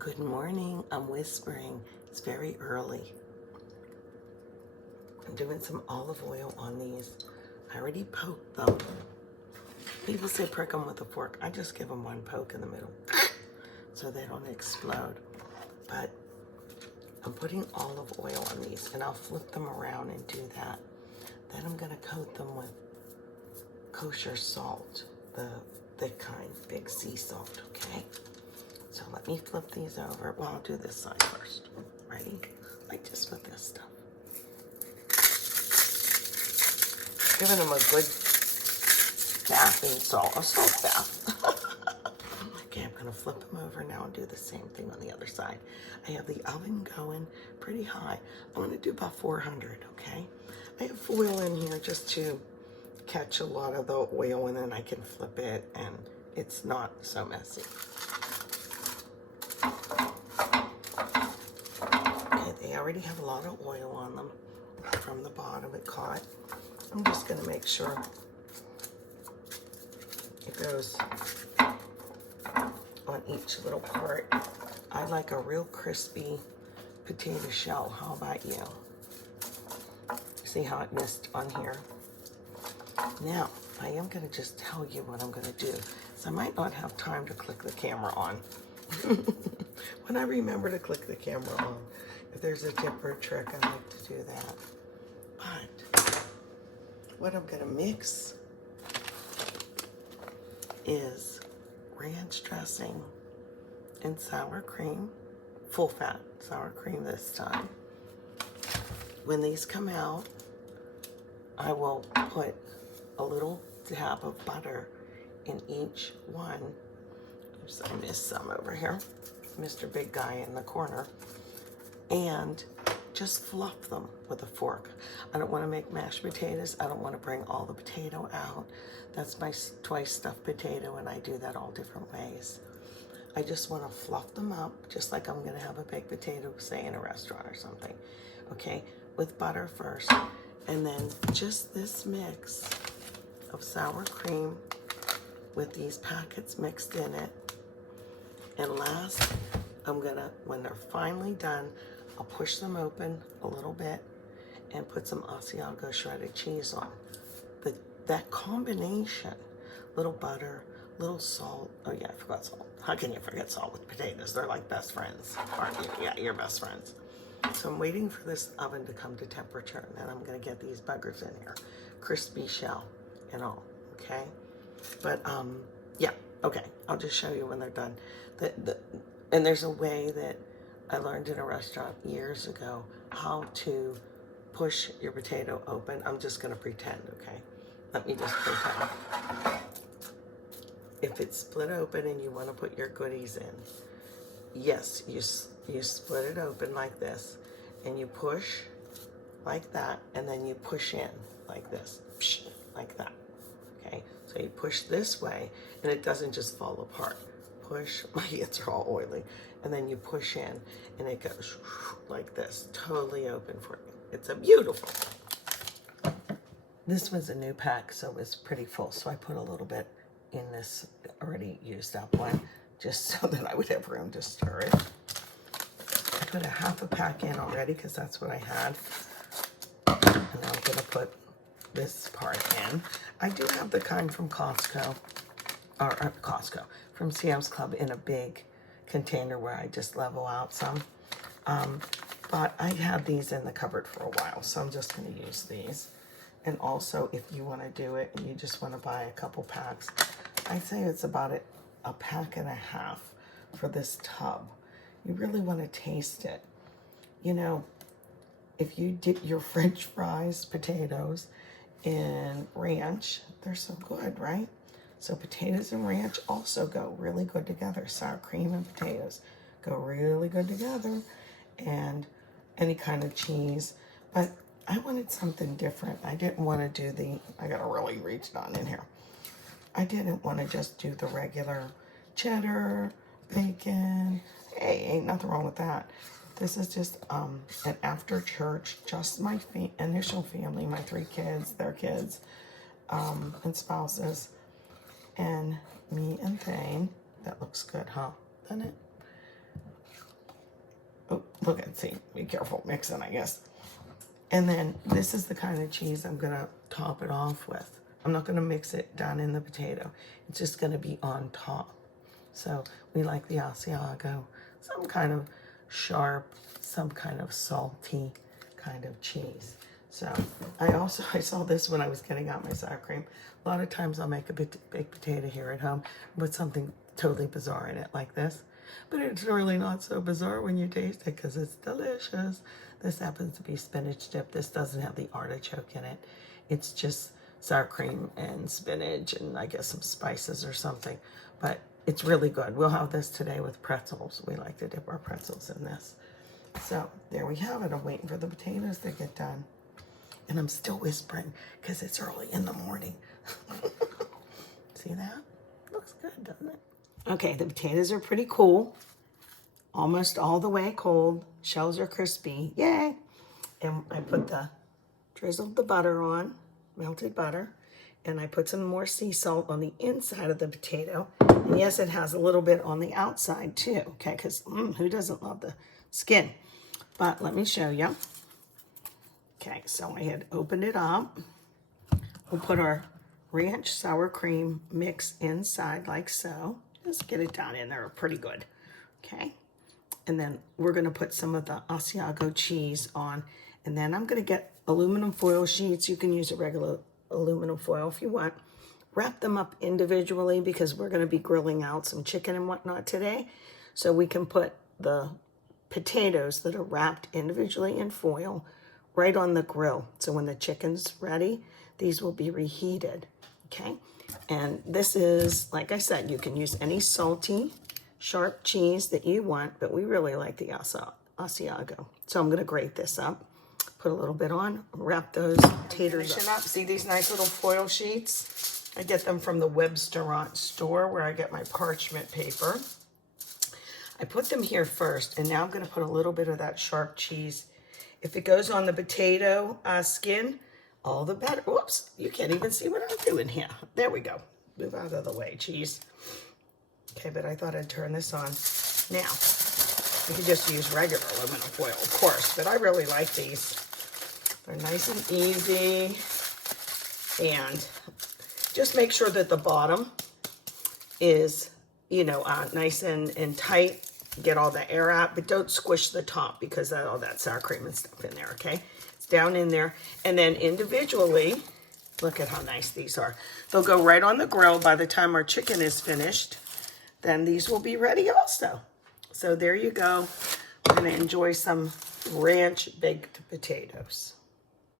Good morning. I'm whispering. It's very early. I'm doing some olive oil on these. I already poked them. People say prick them with a fork. I just give them one poke in the middle so they don't explode. But I'm putting olive oil on these, and I'll flip them around and do that. Then I'm going to coat them with kosher salt, the thick kind, big sea salt, okay? So let me flip these over. Well, I'll do this side first. Ready? Like just with this stuff. Giving them a good bath in salt, a salt bath. Okay, I'm gonna flip them over now and do the same thing on the other side. I have the oven going pretty high. I'm gonna do about 400, okay? I have foil in here just to catch a lot of the oil, and then I can flip it and it's not so messy. Okay, they already have a lot of oil on them from the bottom it caught. I'm just gonna make sure it goes on each little part. I like a real crispy potato shell. How about you? See how it missed on here? Now, I am gonna just tell you what I'm gonna do. So I might not have time to click the camera on. When I remember to click the camera on, if there's a tip or a trick, I like to do that. But what I'm gonna mix is ranch dressing and sour cream, full fat sour cream this time. When these come out, I will put a little dab of butter in each one. Oops, I missed some over here. Mr. Big Guy in the corner. And just fluff them with a fork. I don't want to make mashed potatoes. I don't want to bring all the potato out. That's my twice stuffed potato, and I do that all different ways. I just want to fluff them up, just like I'm going to have a baked potato, say in a restaurant or something. Okay, with butter first, and then just this mix of sour cream with these packets mixed in it. And last, I'm gonna, when they're finally done, I'll push them open a little bit and put some Asiago shredded cheese on. That combination, little butter, little salt. Oh yeah, I forgot salt. How can you forget salt with potatoes? They're like best friends, aren't you? Yeah, you're best friends. So I'm waiting for this oven to come to temperature, and then I'm gonna get these buggers in here. Crispy shell and all, okay? But yeah, okay, I'll just show you when they're done. And there's a way that I learned in a restaurant years ago how to push your potato open. I'm just gonna pretend, okay? Let me just pretend. If it's split open and you wanna put your goodies in, yes, you split it open like this, and you push like that, and then you push in like this, like that, okay? So you push this way, and it doesn't just fall apart. Push, my hands are all oily, and then you push in, and it goes like this, totally open for you. It's a beautiful. This was a new pack, so it was pretty full, so I put a little bit in this already used up one, just so that I would have room to stir it. I put a half a pack in already, because that's what I had. And now I'm gonna put this part in. I do have the kind from Costco, or Costco, from Sam's Club in a big container where I just level out some. But I had these in the cupboard for a while, so I'm just gonna use these. And also, if you wanna do it and you just wanna buy a couple packs, I'd say it's about a pack and a half for this tub. You really wanna taste it. You know, if you dip your French fries, potatoes, in ranch, they're so good, right? So potatoes and ranch also go really good together. Sour cream and potatoes go really good together, and any kind of cheese. But I wanted something different. I didn't want to do I gotta really reach down in here. I didn't want to just do the regular cheddar, bacon. Hey, ain't nothing wrong with that. This is just an after church, just my initial family, my 3 kids, their kids, and spouses, and me and Thane. That looks good, huh? Doesn't it? look at, see, be careful mixing, I guess. And then this is the kind of cheese I'm gonna top it off with. I'm not gonna mix it down in the potato. It's just gonna be on top. So we like the Asiago, some kind of sharp, some kind of salty kind of cheese. So I saw this when I was getting out my sour cream. A lot of times I'll make a baked potato here at home with something totally bizarre in it like this. But it's really not so bizarre when you taste it because it's delicious. This happens to be spinach dip. This doesn't have the artichoke in it. It's just sour cream and spinach and I guess some spices or something. But it's really good. We'll have this today with pretzels. We like to dip our pretzels in this. So there we have it. I'm waiting for the potatoes to get done. And I'm still whispering because it's early in the morning. See that? Looks good, doesn't it? Okay, the potatoes are pretty cool. Almost all the way cold. Shells are crispy. Yay! And I drizzled the butter on, melted butter. And I put some more sea salt on the inside of the potato. And yes, it has a little bit on the outside too, okay? Because who doesn't love the skin? But let me show you. Okay, so I had opened it up. We'll put our ranch sour cream mix inside like so. Just get it down in there pretty good, okay? And then we're gonna put some of the Asiago cheese on. And then I'm gonna get aluminum foil sheets. You can use a regular aluminum foil if you want. Wrap them up individually because we're going to be grilling out some chicken and whatnot today. So we can put the potatoes that are wrapped individually in foil right on the grill. So when the chicken's ready, these will be reheated, okay? And this is, like I said, you can use any salty, sharp cheese that you want, but we really like the Asiago. So I'm going to grate this up. Put a little bit on, wrap those taters up. See these nice little foil sheets? I get them from the Webstaurant store where I get my parchment paper. I put them here first, and now I'm gonna put a little bit of that sharp cheese. If it goes on the potato skin, all the better. Whoops, you can't even see what I'm doing here. There we go. Move out of the way, cheese. Okay, but I thought I'd turn this on. Now, you can just use regular aluminum foil, of course, but I really like these. They're nice and easy. And just make sure that the bottom is, you know, nice and tight. Get all the air out, but don't squish the top because all that sour cream and stuff in there, okay? It's down in there. And then individually, look at how nice these are. They'll go right on the grill by the time our chicken is finished. Then these will be ready also. So there you go. We're gonna enjoy some ranch baked potatoes.